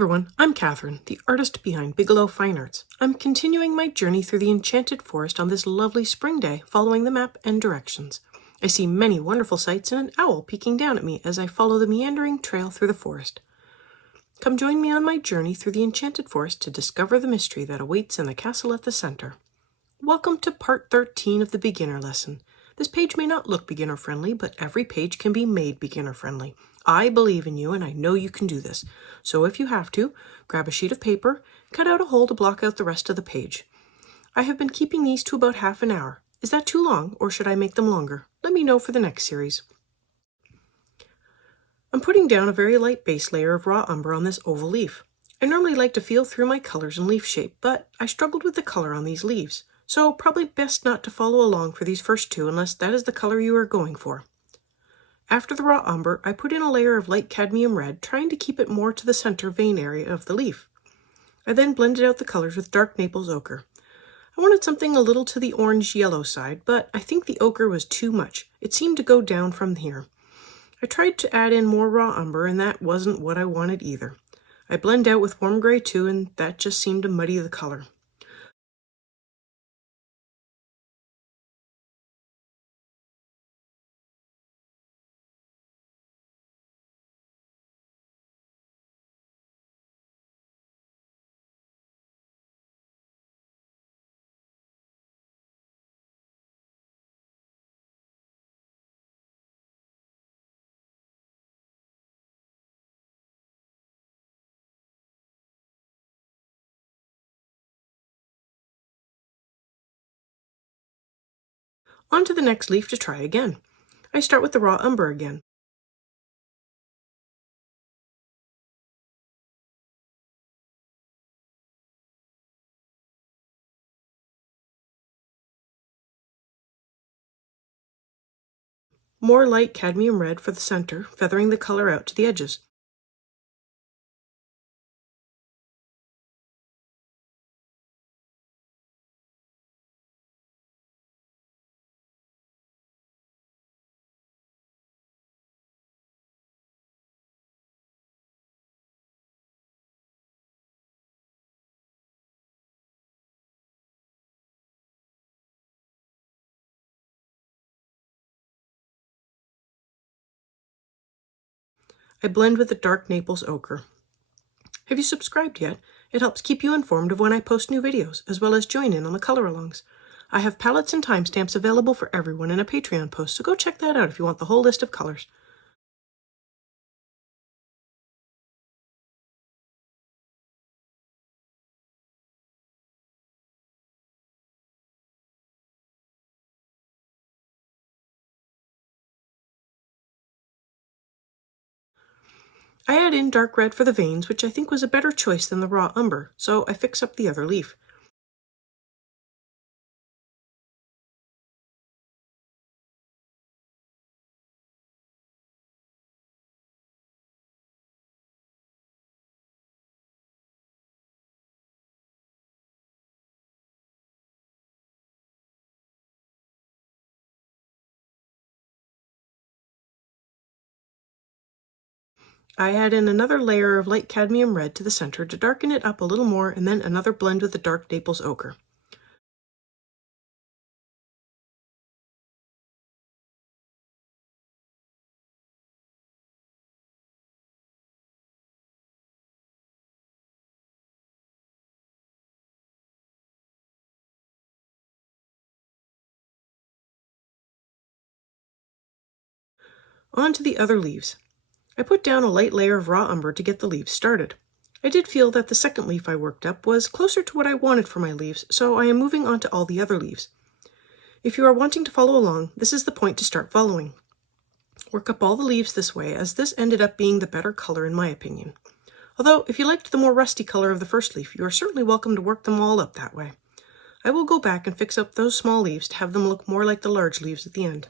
everyone, I'm Catherine, the artist behind Bigelow Fine Arts. I'm continuing my journey through the Enchanted Forest on this lovely spring day, following the map and directions. I see many wonderful sights and an owl peeking down at me as I follow the meandering trail through the forest. Come join me on my journey through the Enchanted Forest to discover the mystery that awaits in the castle at the center. Welcome to part 13 of the beginner lesson. This page may not look beginner-friendly, but every page can be made beginner-friendly. I believe in you and I know you can do this. So if you have to, grab a sheet of paper, cut out a hole to block out the rest of the page. I have been keeping these to about half an hour. Is that too long, or should I make them longer? Let me know for the next series. I'm putting down a very light base layer of raw umber on this oval leaf. I normally like to feel through my colors and leaf shape, but I struggled with the color on these leaves. So probably best not to follow along for these first two unless that is the color you are going for. After the raw umber, I put in a layer of light cadmium red, trying to keep it more to the center vein area of the leaf. I then blended out the colors with dark Naples ochre. I wanted something a little to the orange-yellow side, but I think the ochre was too much. It seemed to go down from here. I tried to add in more raw umber, and that wasn't what I wanted either. I blend out with warm gray too, and that just seemed to muddy the color. On to the next leaf to try again. I start with the raw umber again. More light cadmium red for the center, feathering the color out to the edges. I blend with the dark Naples ochre. Have you subscribed yet? It helps keep you informed of when I post new videos, as well as join in on the color-alongs. I have palettes and timestamps available for everyone in a Patreon post, so go check that out if you want the whole list of colors. I add in dark red for the veins, which I think was a better choice than the raw umber, so I fix up the other leaf. I add in another layer of light cadmium red to the center to darken it up a little more, and then another blend with the dark Naples ochre. On to the other leaves. I put down a light layer of raw umber to get the leaves started. I did feel that the second leaf I worked up was closer to what I wanted for my leaves, so I am moving on to all the other leaves. If you are wanting to follow along, this is the point to start following. Work up all the leaves this way, as this ended up being the better color in my opinion. Although, if you liked the more rusty color of the first leaf, you are certainly welcome to work them all up that way. I will go back and fix up those small leaves to have them look more like the large leaves at the end.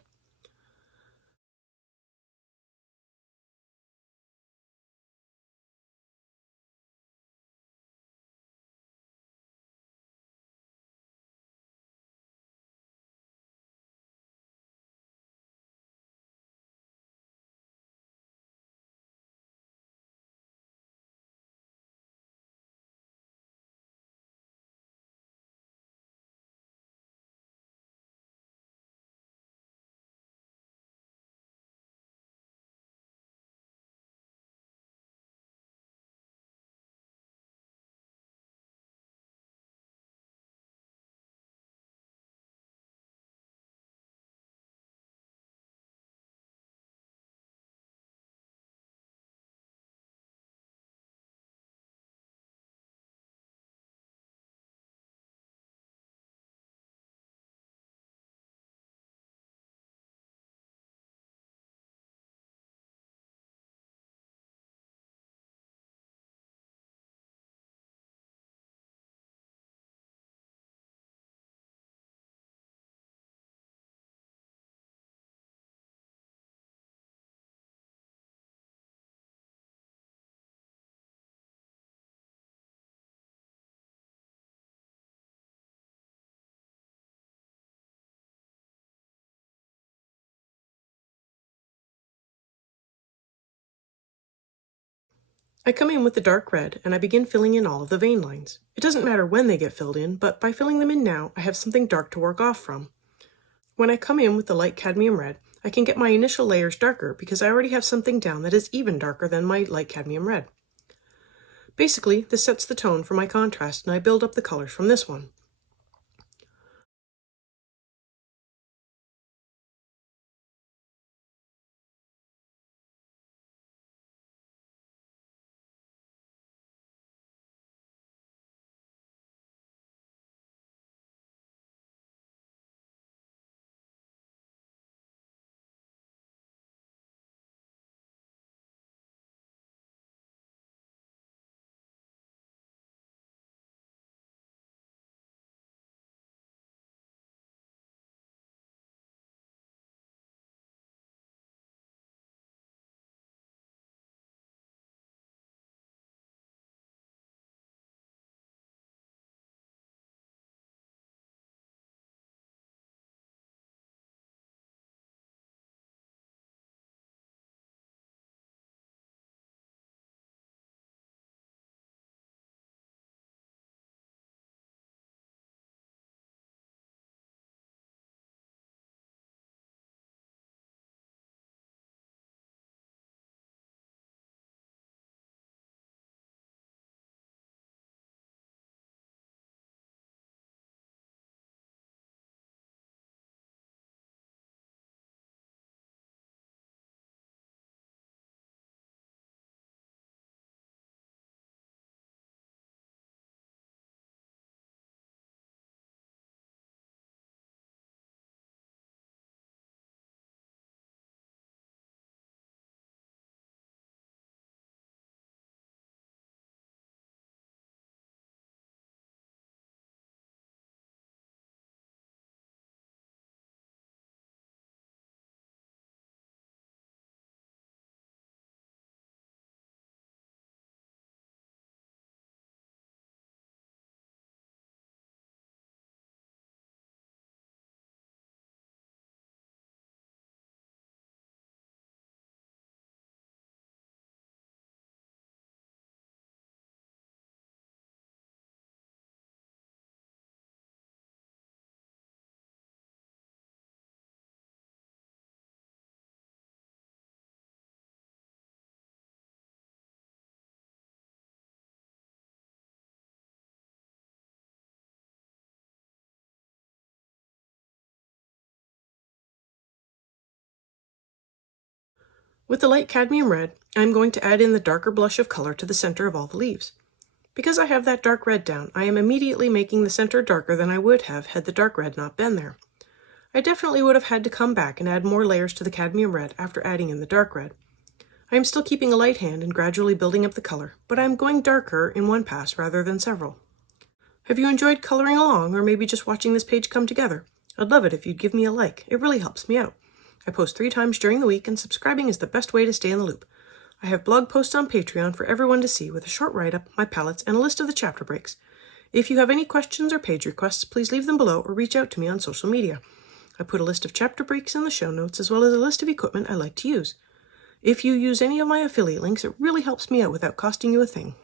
I come in with the dark red and I begin filling in all of the vein lines. It doesn't matter when they get filled in, but by filling them in now, I have something dark to work off from. When I come in with the light cadmium red, I can get my initial layers darker because I already have something down that is even darker than my light cadmium red. Basically, this sets the tone for my contrast and I build up the colors from this one. With the light cadmium red, I'm going to add in the darker blush of color to the center of all the leaves. Because I have that dark red down, I am immediately making the center darker than I would have had the dark red not been there. I definitely would have had to come back and add more layers to the cadmium red after adding in the dark red. I am still keeping a light hand and gradually building up the color, but I am going darker in one pass rather than several. Have you enjoyed coloring along or maybe just watching this page come together? I'd love it if you'd give me a like. It really helps me out. I post 3 times during the week and subscribing is the best way to stay in the loop. I have blog posts on Patreon for everyone to see with a short write-up, my palettes, and a list of the chapter breaks. If you have any questions or page requests, please leave them below or reach out to me on social media. I put a list of chapter breaks in the show notes as well as a list of equipment I like to use. If you use any of my affiliate links, it really helps me out without costing you a thing.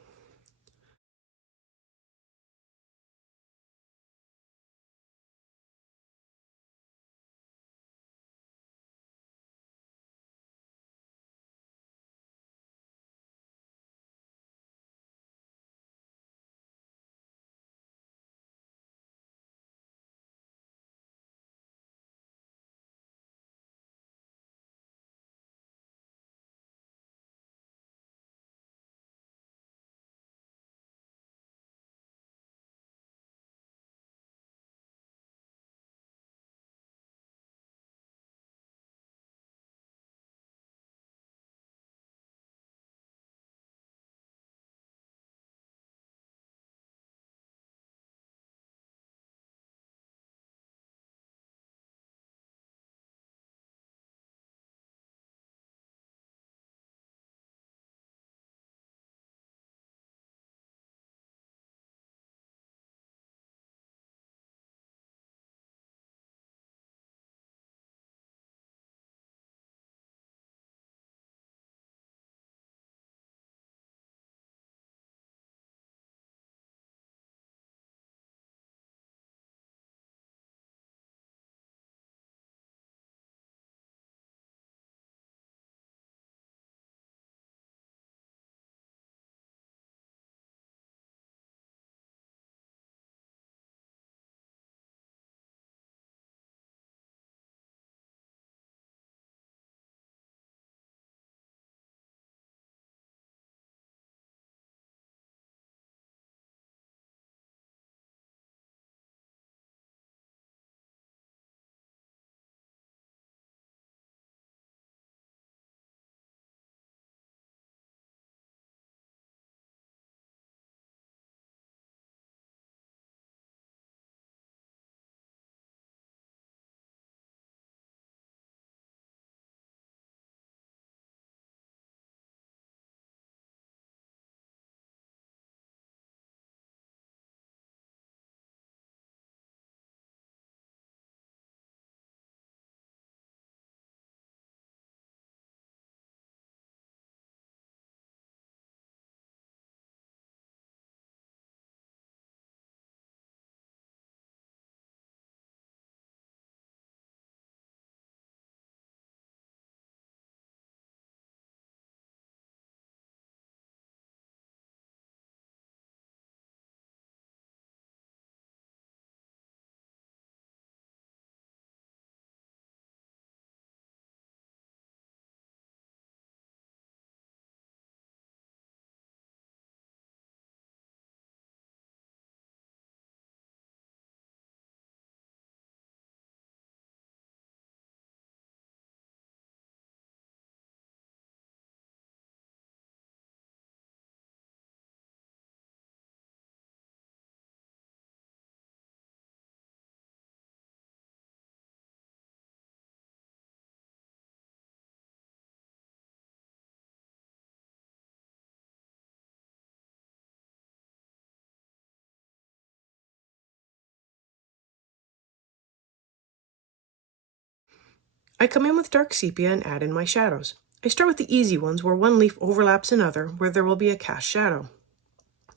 I come in with dark sepia and add in my shadows. I start with the easy ones where one leaf overlaps another where there will be a cast shadow.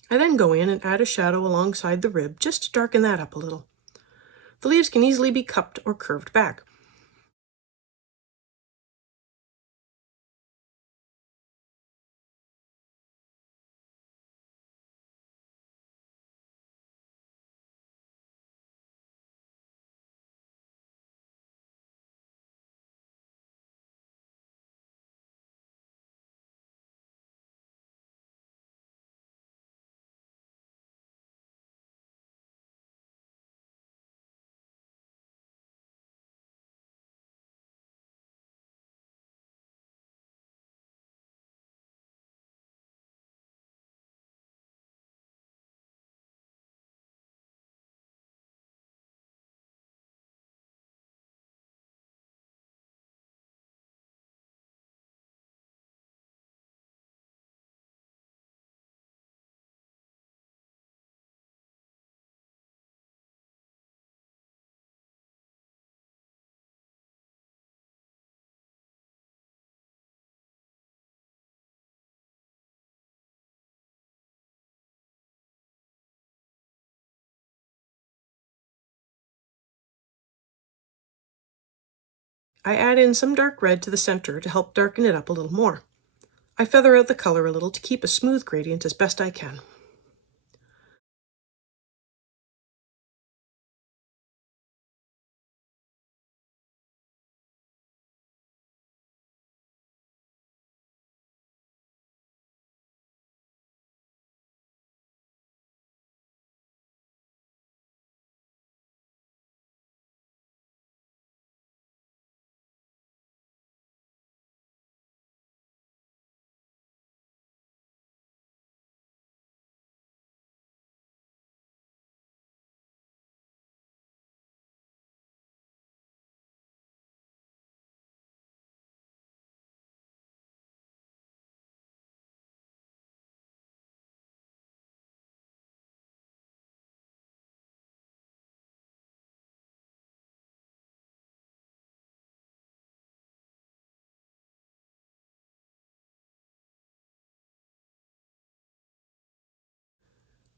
I then go in and add a shadow alongside the rib just to darken that up a little. The leaves can easily be cupped or curved back. I add in some dark red to the center to help darken it up a little more. I feather out the color a little to keep a smooth gradient as best I can.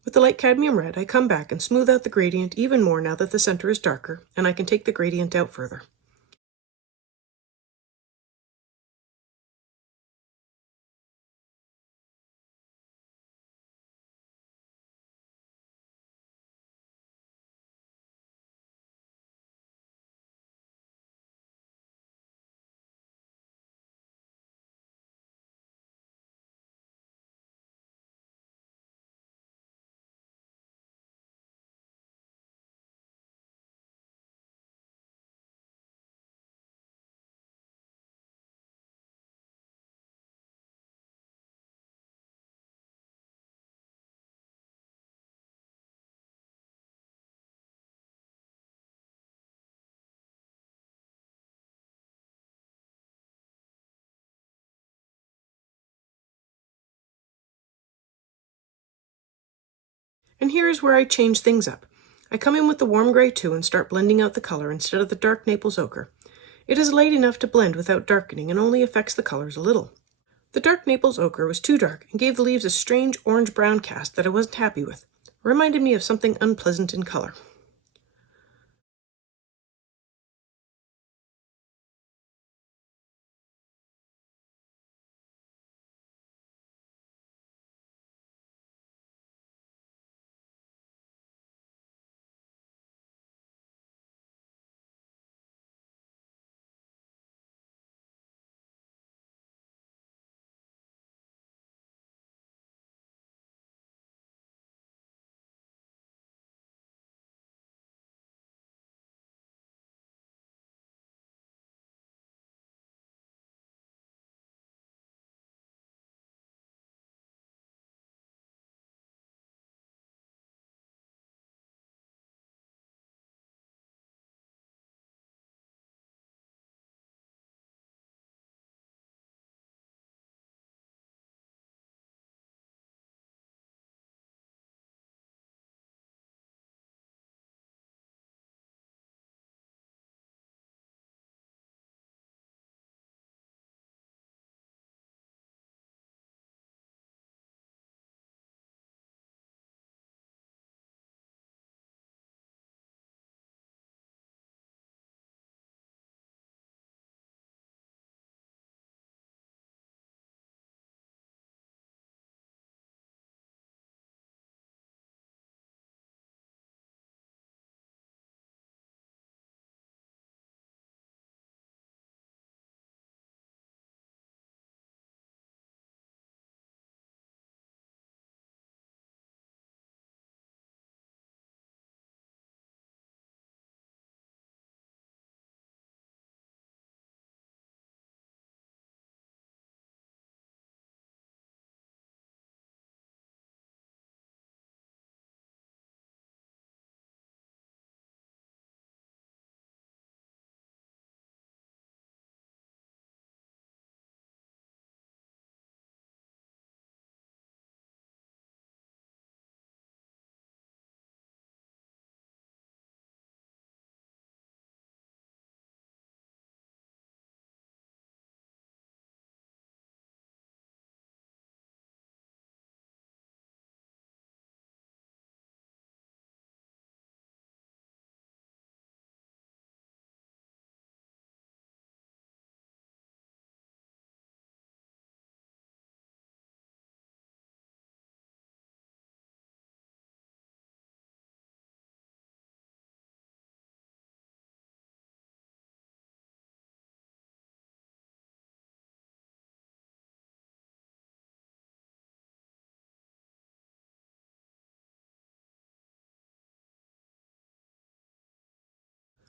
With the light cadmium red, I come back and smooth out the gradient even more now that the center is darker, and I can take the gradient out further. And here is where I change things up. I come in with the warm gray too and start blending out the color instead of the dark Naples ochre. It is light enough to blend without darkening and only affects the colors a little. The dark Naples ochre was too dark and gave the leaves a strange orange-brown cast that I wasn't happy with. It reminded me of something unpleasant in color.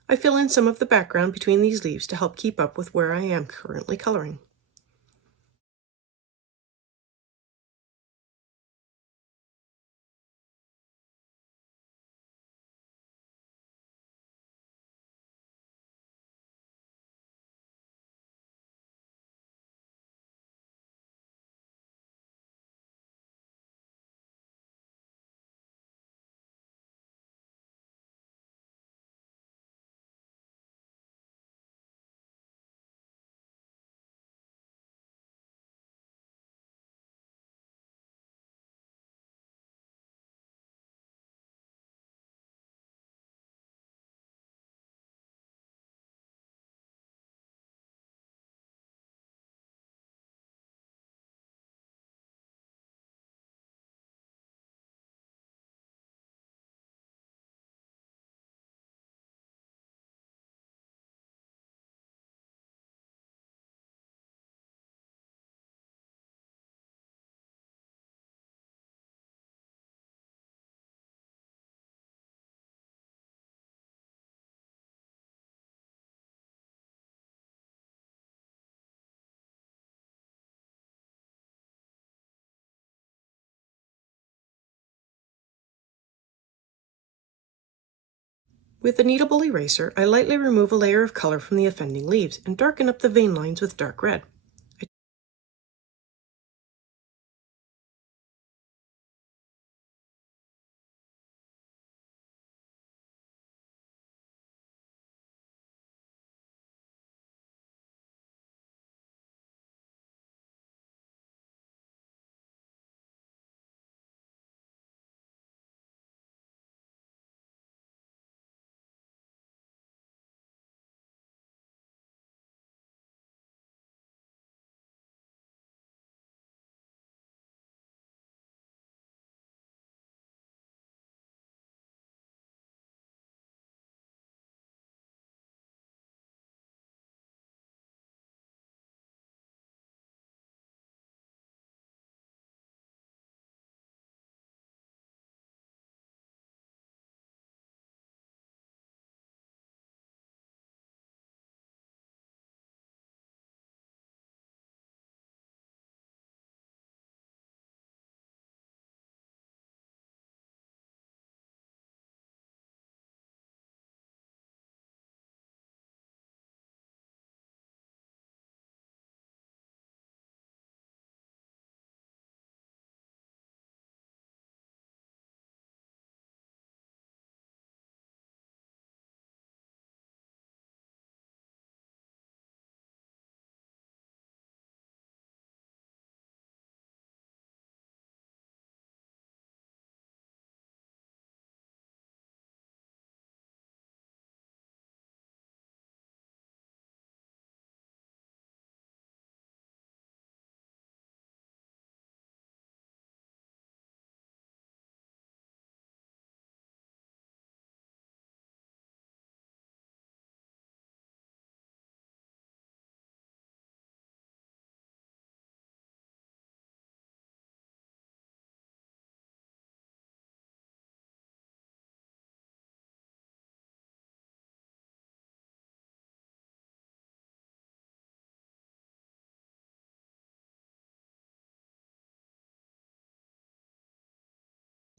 I fill in some of the background between these leaves to help keep up with where I am currently coloring. With a kneadable eraser, I lightly remove a layer of color from the offending leaves and darken up the vein lines with dark red.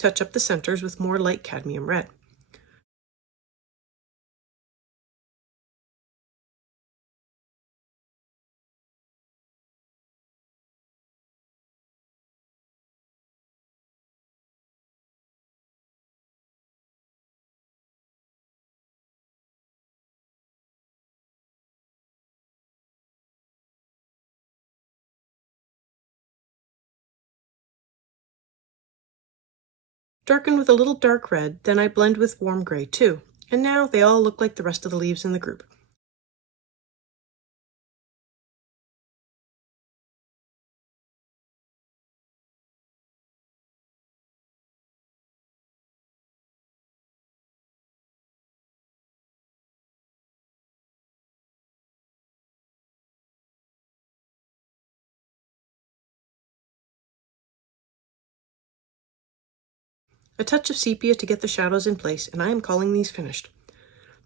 Touch up the centers with more light cadmium red. Darken with a little dark red, then I blend with warm gray too. And now they all look like the rest of the leaves in the group. A touch of sepia to get the shadows in place, and I am calling these finished.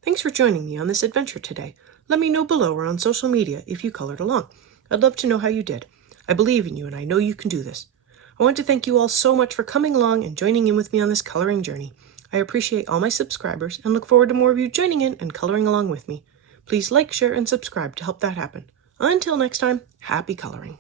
Thanks for joining me on this adventure today. Let me know below or on social media if you colored along. I'd love to know how you did. I believe in you and I know you can do this. I want to thank you all so much for coming along and joining in with me on this coloring journey. I appreciate all my subscribers and look forward to more of you joining in and coloring along with me. Please like, share, and subscribe to help that happen. Until next time, happy coloring.